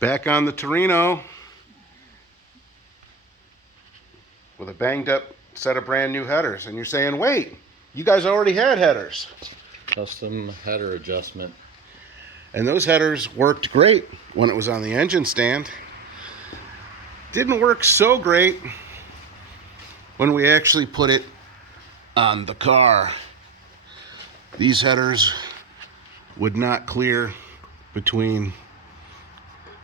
Back on the Torino with a banged up set of brand new headers. And you're saying, wait, you guys already had headers. Custom header adjustment. And those headers worked great when it was on the engine stand. Didn't work so great when we actually put it on the car. These headers would not clear between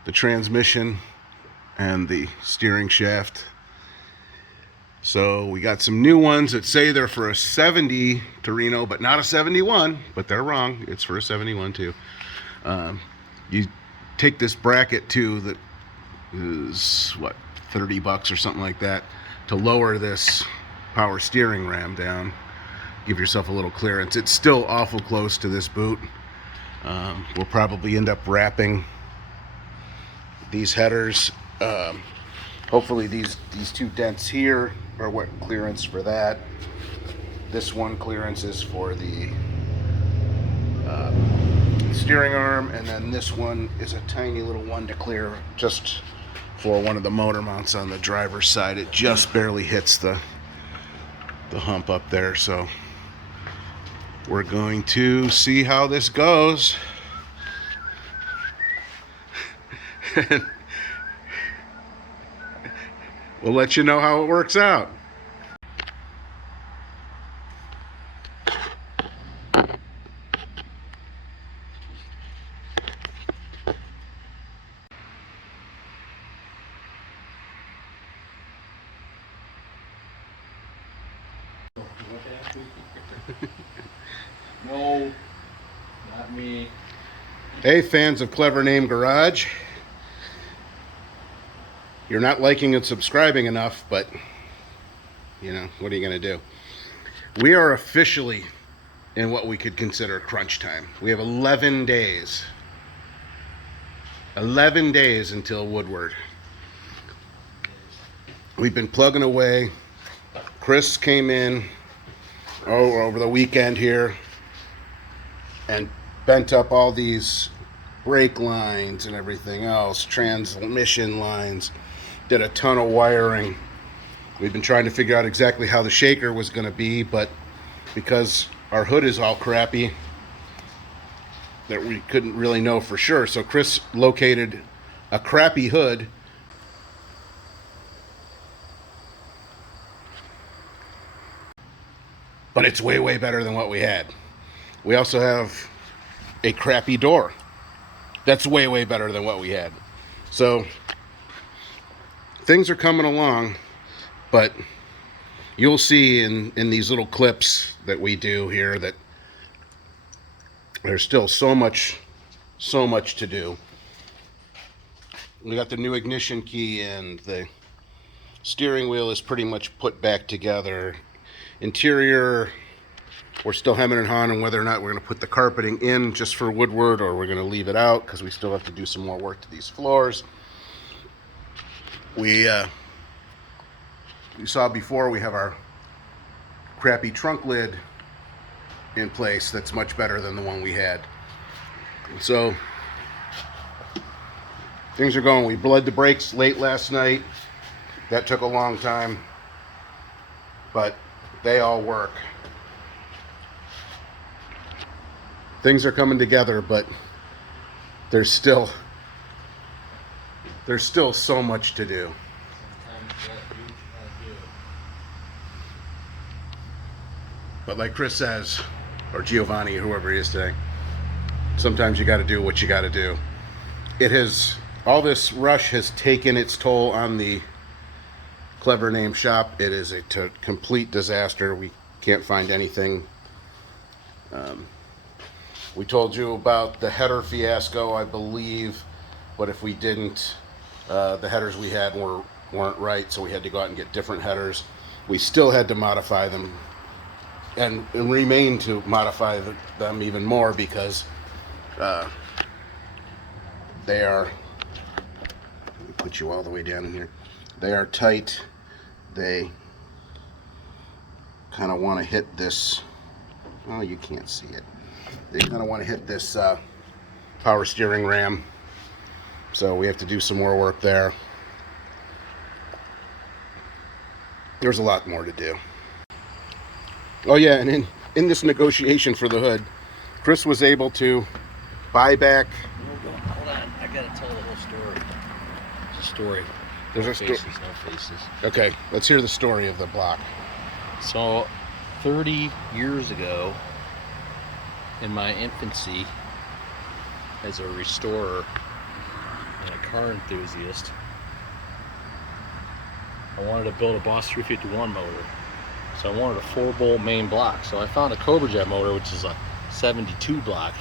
the transmission and the steering shaft. So we got some new ones that say they're for a 70 Torino, but not a 71, but they're wrong. It's for a 71 too. You take this bracket too that is what, $30 or something like that, to lower this power steering ram down. Give yourself a little clearance. It's still awful close to this boot. We'll probably end up wrapping these headers. Hopefully these two dents here are what clearance for that. This one clearance is for the steering arm, and then this one is a tiny little one to clear just for one of the motor mounts on the driver's side. It just barely hits the hump up there, so we're going to see how this goes. We'll let you know how it works out. No, not me. Hey, fans of Clever Name Garage. You're not liking and subscribing enough, but, you know, what are you going to do? We are officially in what we could consider crunch time. We have 11 days. 11 days until Woodward. We've been plugging away. Chris came in over the weekend here and bent up all these brake lines and everything else, transmission lines, did a ton of wiring. We've been trying to figure out exactly how the shaker was going to be, but because our hood is all crappy, that we couldn't really know for sure. So Chris located a crappy hood but it's way, way better than what we had. We also have a crappy door. That's way, way better than what we had. So things are coming along, but you'll see in these little clips that we do here that there's still so much to do. We got the new ignition key and the steering wheel is pretty much put back together. Interior, we're still hemming and hawing on whether or not we're going to put the carpeting in just for Woodward or we're going to leave it out because we still have to do some more work to these floors. You saw before we have our crappy trunk lid in place that's much better than the one we had. So things are going. We bled the brakes late last night. That took a long time, but they all work. Things are coming together, but there's still so much to do. But like Chris says, or Giovanni, whoever he is today, sometimes you got to do what you got to do. All this rush has taken its toll on the Clever Name shop. It is a complete disaster. We can't find anything. We told you about the header fiasco, I believe, but if we didn't, the headers we had weren't right, so we had to go out and get different headers. We still had to modify them and remain to modify them even more because they are, let me put you all the way down in here, they are tight. They kind of want to hit this, oh, you can't see it. They kind of want to hit this power steering ram. So we have to do some more work there. There's a lot more to do. Oh yeah, and in this negotiation for the hood, Chris was able to buy back. Hold on, I gotta tell the whole story. It's a story. There's No a story. faces, no faces. Okay, let's hear the story of the block. So, 30 years ago, in my infancy as a restorer and a car enthusiast, I wanted to build a Boss 351 motor. So I wanted a 4-bolt main block. So I found a Cobra Jet motor, which is a 72 block.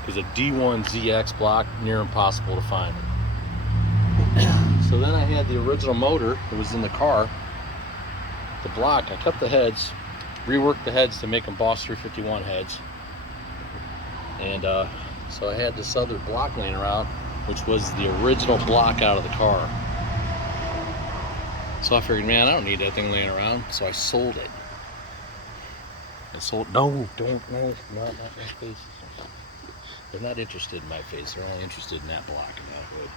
Because a D1ZX block, near impossible to find. So then I had the original motor that was in the car, the block. I cut the heads, reworked the heads to make them Boss 351 heads. And so I had this other block laying around, which was the original block out of the car. So I figured, man, I don't need that thing laying around. So I sold it. No, don't, no, not my face. They're not interested in my face. They're only interested in that block and that hood.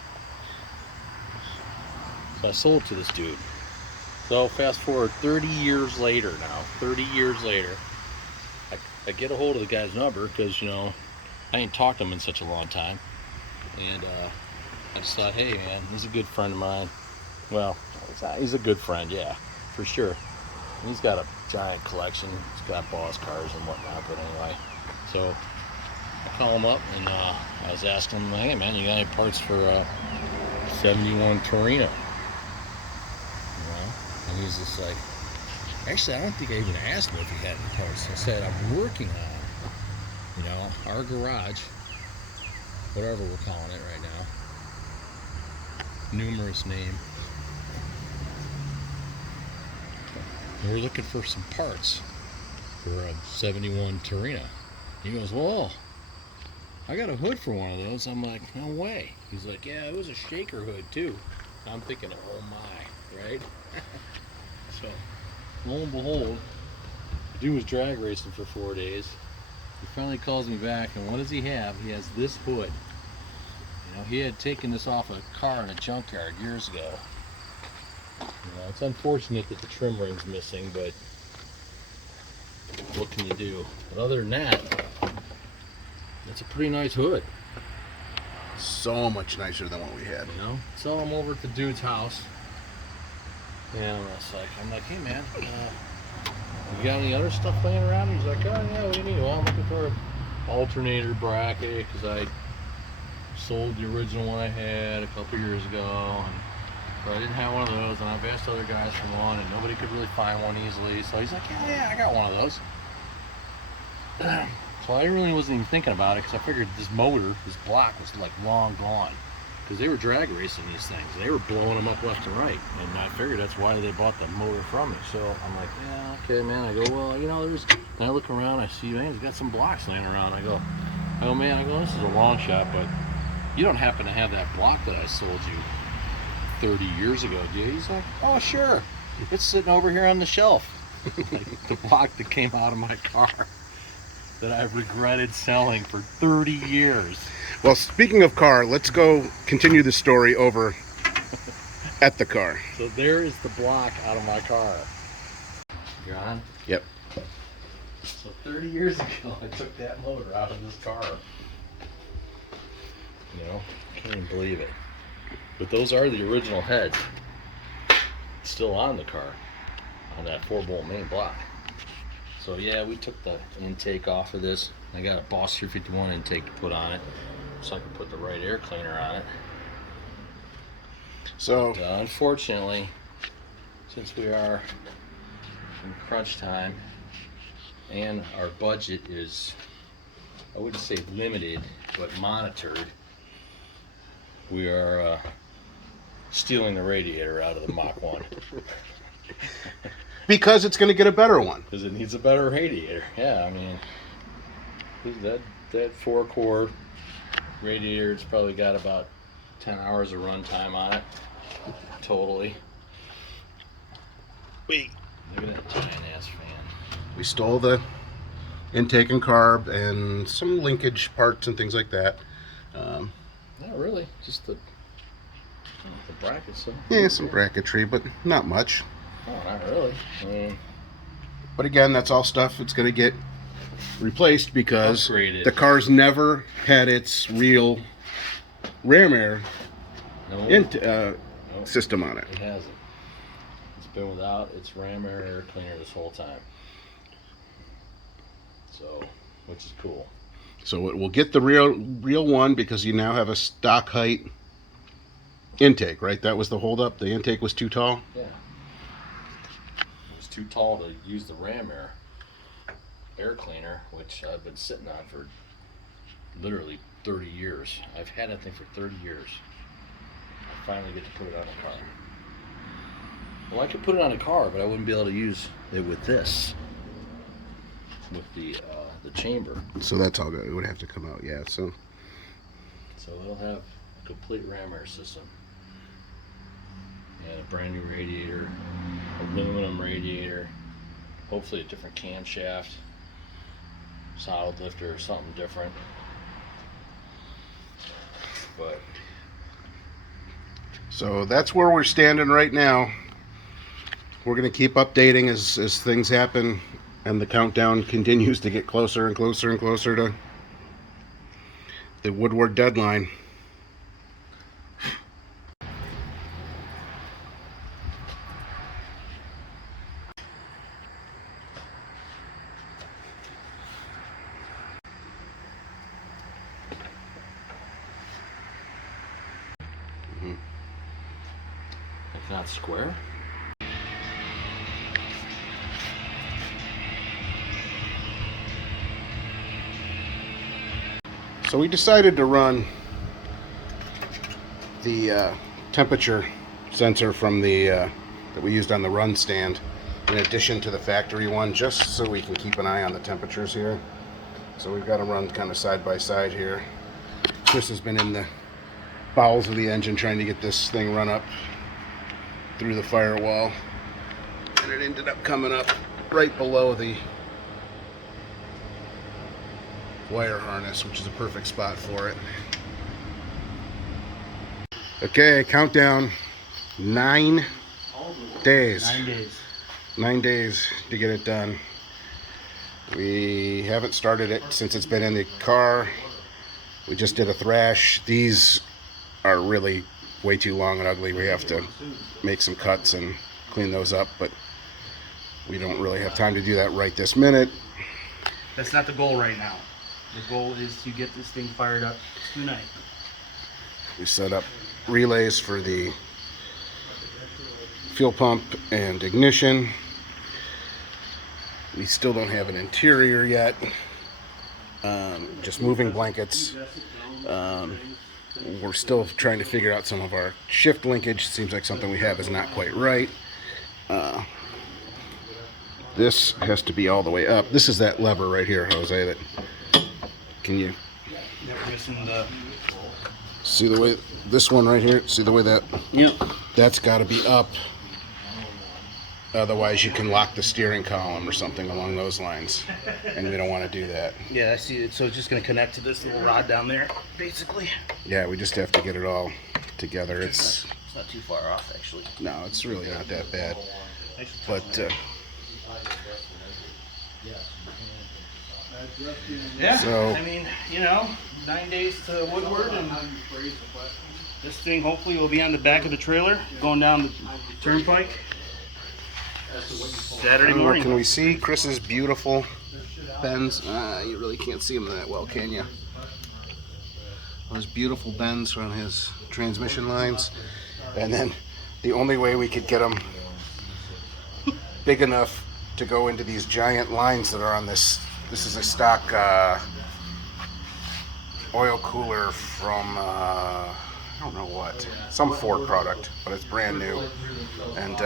So I sold to this dude. So fast forward 30 years later now. 30 years later, I get a hold of the guy's number because, you know, I ain't talked to him in such a long time. And I just thought, hey man, he's a good friend of mine. Well, he's a good friend, yeah, for sure. He's got a giant collection. He's got boss cars and whatnot, but anyway. So I call him up and I was asking him, hey man, you got any parts for 71 Torino? You know? And he's just like, actually, I don't think I even asked him if he had any parts. I said, I'm working on, you know, our garage, whatever we're calling it right now. Numerous name. We're looking for some parts for a 71 Torino. He goes, well, I got a hood for one of those. I'm like, no way. He's like, yeah, it was a shaker hood too. I'm thinking, oh my, right? So, lo and behold, the dude was drag racing for 4 days. He finally calls me back, and what does he have? He has this hood. You know, he had taken this off a car in a junkyard years ago. You know, it's unfortunate that the trim ring's missing, but what can you do? But other than that, it's a pretty nice hood. So much nicer than what we had. You know, so I'm over at the dude's house, and I'm like, hey man, you got any other stuff laying around? He's like, oh yeah, what do you need? Well, I'm looking for an alternator bracket because I sold the original one I had a couple years ago, and so I didn't have one of those, and I've asked other guys for one, and nobody could really find one easily. So he's like, yeah, I got one of those. So I really wasn't even thinking about it because I figured this motor, this block, was like long gone. Because they were drag racing these things. They were blowing them up left and right. And I figured that's why they bought the motor from me. So I'm like, yeah, okay, man. I go, well, you know, and I look around, I see, man, he's got some blocks laying around. I go, man, this is a long shot, but you don't happen to have that block that I sold you 30 years ago, do you? He's like, oh, sure. It's sitting over here on the shelf. Like the block that came out of my car that I've regretted selling for 30 years. Well, speaking of car, let's go continue the story over at the car. So there is the block out of my car. You're on? Yep. So 30 years ago, I took that motor out of this car. You know, can't even believe it. But those are the original heads. Still on the car, on that 4-bolt main block. So yeah, we took the intake off of this. I got a Boss 351 intake to put on it, so I can put the right air cleaner on it. So But, unfortunately, since we are in crunch time and our budget is, I wouldn't say limited, but monitored, we are stealing the radiator out of the Mach 1. because it's going to get a better one. Because it needs a better radiator. Yeah, I mean, that 4-core radiator, it's probably got about 10 hours of run time on it, totally. Wait. Look at that giant ass fan. We stole the intake and carb and some linkage parts and things like that. Not really, just the The brackets, so. Yeah, some bracketry, but not much. Oh, not really. But again, that's all stuff that's going to get replaced because Upgraded. the car's never had its real ram air No, system on it. it hasn't. It's been without its ram air cleaner this whole time. So, which is cool. So it will get the real one because you now have a stock height intake, right? That was the holdup. The intake was too tall. Yeah. It was too tall to use the ram air cleaner, which I've been sitting on for literally 30 years. I've had that thing for 30 years. I finally get to put it on a car. Well, I could put it on a car, but I wouldn't be able to use it with this, with the chamber. So that's all good. It would have to come out, yeah. So it'll have a complete ram air system and a brand new radiator, aluminum radiator, hopefully a different camshaft, solid lifter or something different. But so that's where we're standing right now. We're going to keep updating as things happen and the countdown continues to get closer and closer and closer to the Woodward deadline. it's not square. So we decided to run the temperature sensor from the that we used on the run stand in addition to the factory one, just so we can keep an eye on the temperatures here. So we've got to run kind of side by side here. Chris has been in the bowels of the engine trying to get this thing run up through the firewall, and it ended up coming up right below the wire harness, which is a perfect spot for it. Okay, countdown 9 days. 9 days. 9 days to get it done. We haven't started it since it's been in the car. We just did a thrash. These are really way too long and ugly. We have to make some cuts and clean those up, but we don't really have time to do that right this minute. That's not the goal right now. The goal is to get this thing fired up tonight. We set up relays for the fuel pump and ignition. We still don't have an interior yet. Just moving blankets. We're still trying to figure out some of our shift linkage. Seems like something we have is not quite right. This has to be all the way up. This is that lever right here, Jose, that can you Missing the. see the way this one right here? See the way that Yep. that's got to be up. Otherwise, you can lock the steering column or something along those lines, and we don't want to do that. Yeah, I see it. So it's just going to connect to this little rod down there, basically. Yeah, we just have to get it all together. It's not too far off, actually. no, it's really not that bad. But Yeah. So- I mean, 9 days to Woodward, and this thing hopefully will be on the back of the trailer going down the turnpike Saturday morning. can we see Chris's beautiful bends? You really can't see them that well, can you? Those beautiful bends on his transmission lines, and then the only way we could get them big enough to go into these giant lines that are on this. This is a stock oil cooler from I don't know what, some Ford product, but it's brand new, and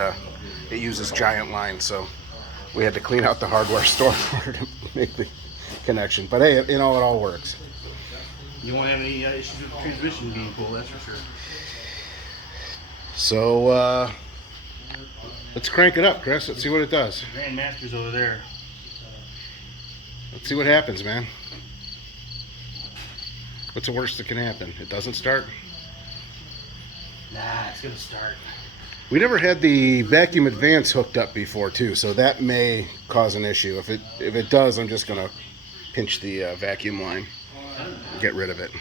it uses giant lines, so we had to clean out the hardware store for to make the connection. But hey, it all works. You won't have any issues with the transmission being pulled, that's for sure. So let's crank it up, Chris. Let's see what it does. Grandmaster's over there. Let's see what happens, man. What's the worst that can happen? It doesn't start? Nah, it's gonna start. We never had the vacuum advance hooked up before too, so that may cause an issue. If it does, I'm just gonna pinch the vacuum line, get rid of it.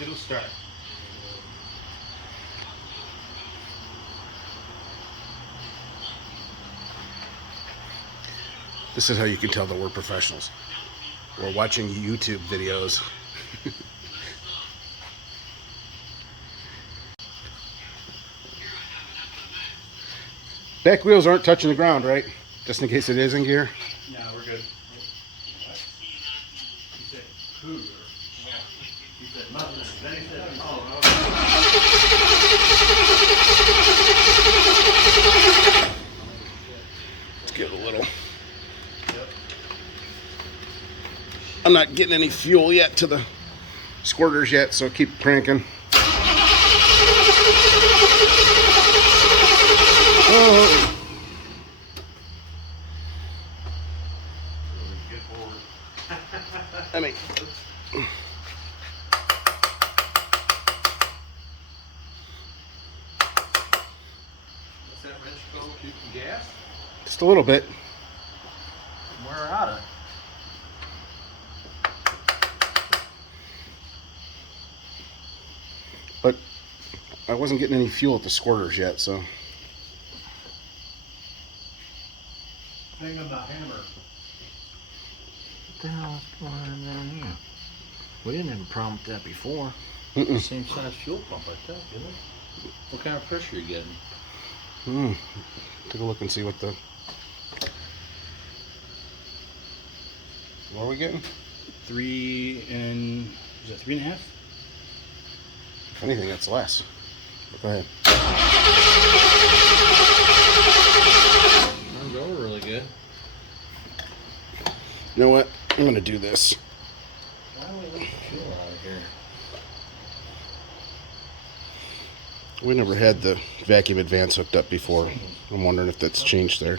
It'll start. This is how you can tell that we're professionals. We're watching YouTube videos. Back wheels aren't touching the ground, right? Just in case it is in gear. Yeah, we're good. He said cougar. He said muffler. Then he said, oh, Let's get a little. I'm not getting any fuel yet to the squirters yet, so keep cranking. Oh. I mean, What's that wrench go keep the gas? just a little bit. Wear out of. But I wasn't getting any fuel at the squirters yet, so. thing of the hammer. What the hell is going on down here? We didn't have a problem with that before. Mm-mm. Same size fuel pump, I think, isn't it? What kind of pressure are you getting? Take a look and see what the. What are we getting? 3 and is that 3.5? If anything, that's less. But go ahead. Runs over really good. You know what? I'm gonna do this. Why don't we leave the fuel out of here? We never had the vacuum advance hooked up before. I'm wondering if that's changed there.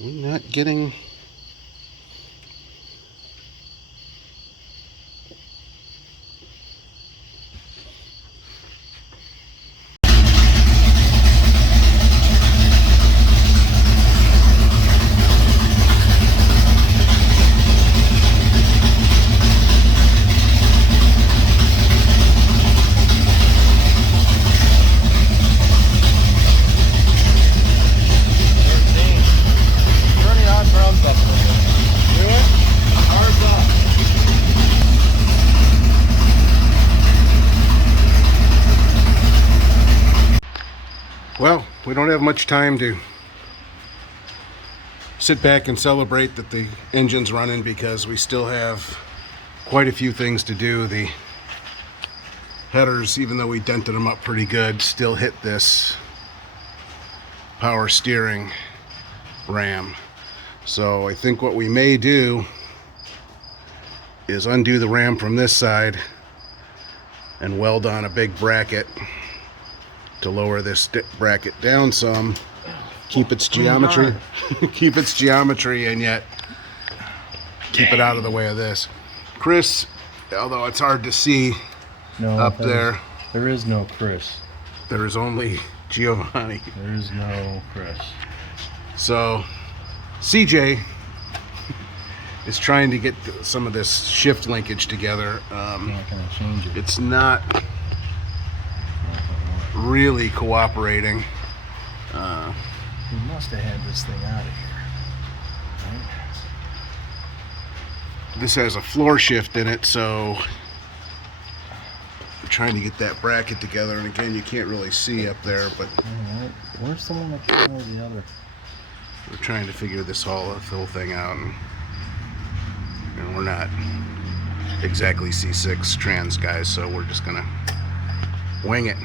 We're not getting. Well, we don't have much time to sit back and celebrate that the engine's running because we still have quite a few things to do. The headers, even though we dented them up pretty good, still hit this power steering ram. So I think what we may do is undo the ram from this side and weld on a big bracket to lower this bracket down some, keep its geometry, keep its geometry, and yet keep it out of the way of this. Chris, although it's hard to see up there, There is no Chris. there is only Giovanni. There is no Chris. So CJ is trying to get some of this shift linkage together. Not gonna change it. It's not really cooperating. We must have had this thing out of here. Right? This has a floor shift in it, so we're trying to get that bracket together. And again, you can't really see up there, but Alright. Where's the one that controls the other? we're trying to figure this whole thing out, and we're not exactly C6 trans guys, so we're just gonna wing it.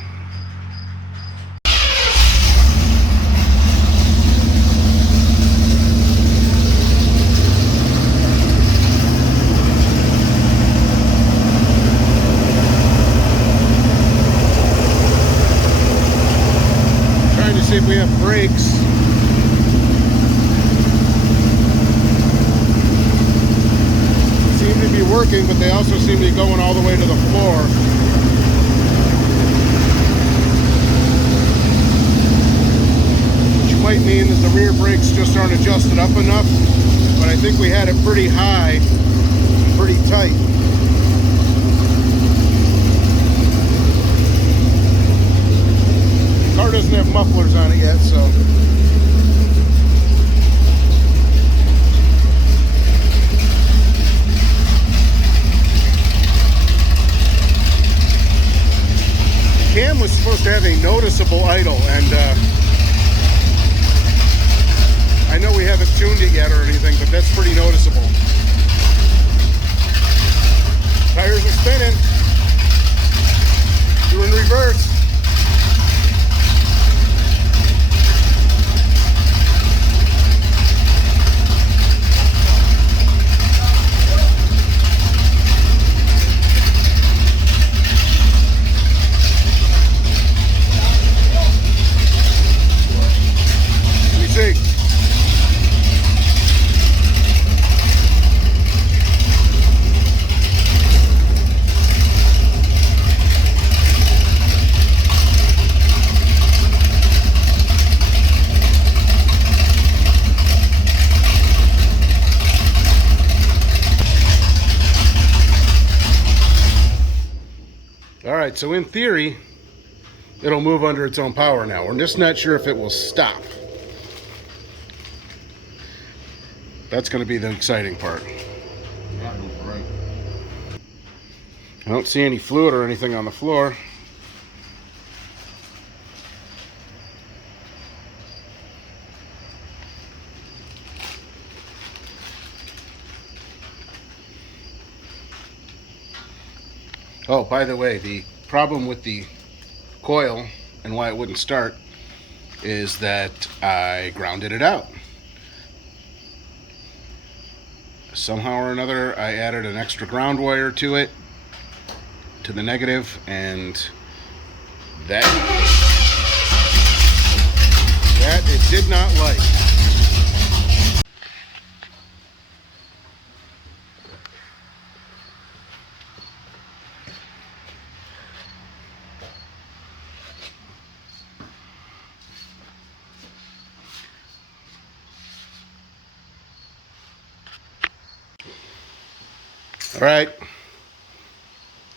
Trying to see if we have brakes. working, but they also seem to be going all the way to the floor. Which might mean that the rear brakes just aren't adjusted up enough, but I think we had it pretty high, pretty tight. The car doesn't have mufflers on it yet, so. Cam was supposed to have a noticeable idle, and I know we haven't tuned it yet or anything, but that's pretty noticeable. Tires are spinning. Doing reverse. Alright, so in theory, it'll move under its own power now. We're just not sure if it will stop. That's going to be the exciting part. I don't see any fluid or anything on the floor. Oh, by the way, the problem with the coil and why it wouldn't start is that I grounded it out. Somehow or another, I added an extra ground wire to it, to the negative, and that it did not like. All right,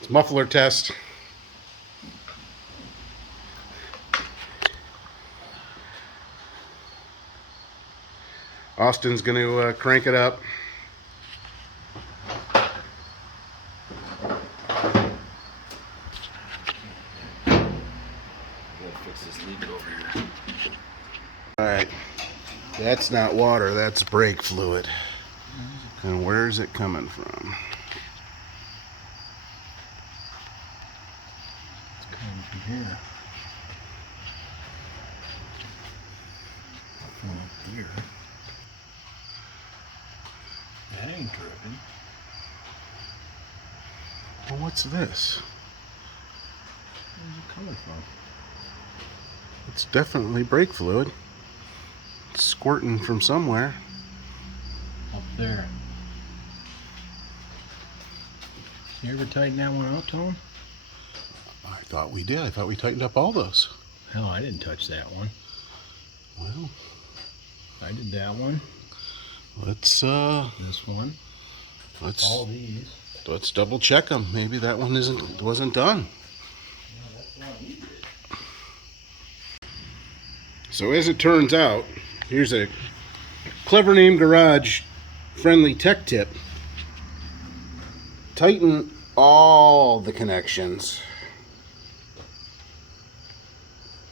it's muffler test. Austin's going to crank it up. Fix this leak over here. All right, that's not water, that's brake fluid. And where's it coming from? From here. From up here. That ain't dripping. Well, what's this? Where's it coming from? It's definitely brake fluid. It's squirting from somewhere. Up there. You ever tighten that one out, Tom? I thought we did. I thought we tightened up all those. Hell, I didn't touch that one. Well, I did that one. Let's This one. All these. let's double check them. Maybe that one wasn't done. Yeah, that's the one you did. So as it turns out, here's a Clever Name Garage friendly tech tip. Tighten all the connections.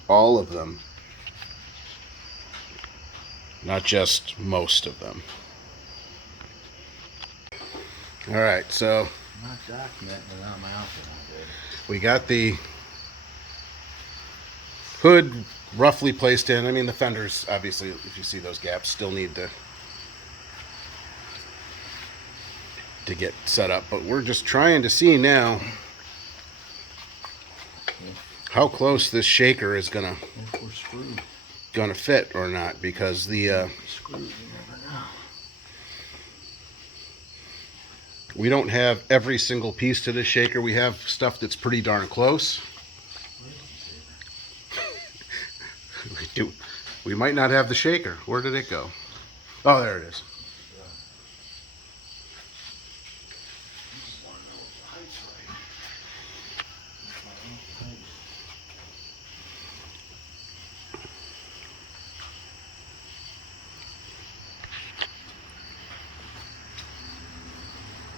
All of them. Not just most of them. Alright, so Not documenting without my outfit on, dude. we got the hood roughly placed in. I mean, the fenders, obviously, if you see those gaps, still need to get set up. But we're just trying to see now how close this shaker is If we're screwed. gonna fit or not, because the Screwed, you never know. We don't have every single piece to this shaker. We have stuff that's pretty darn close. We do. We might not have the shaker. Where did it go? Oh, there it is.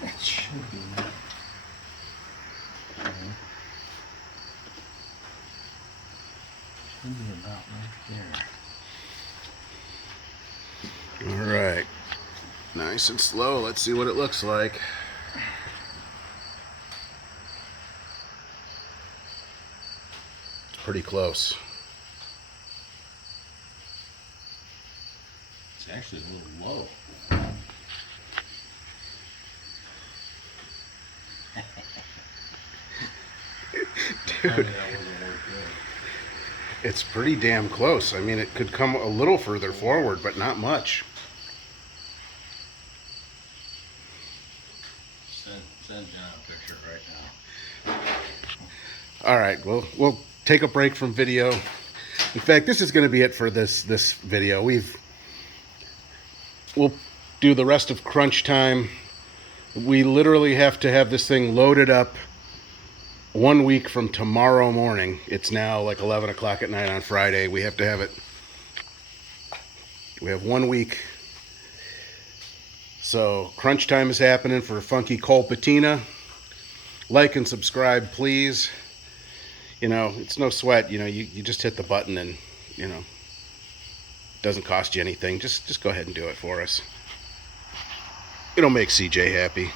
It should be. Should be about right there. All right. Nice and slow. Let's see what it looks like. It's pretty close. It's actually a little low. Dude, it's pretty damn close. I mean, it could come a little further forward, but not much. Send John a picture right now. All right, well, we'll take a break from video. In fact, this is going to be it for this video. We'll do the rest of crunch time. We literally have to have this thing loaded up 1 week from tomorrow morning. It's now like 11 o'clock at night on Friday. We have to have it. We have 1 week. So crunch time is happening for Funky Col Patina. Like and subscribe, please. You know, it's no sweat. You know, you just hit the button and, you know, it doesn't cost you anything. Just go ahead and do it for us. It'll make CJ happy.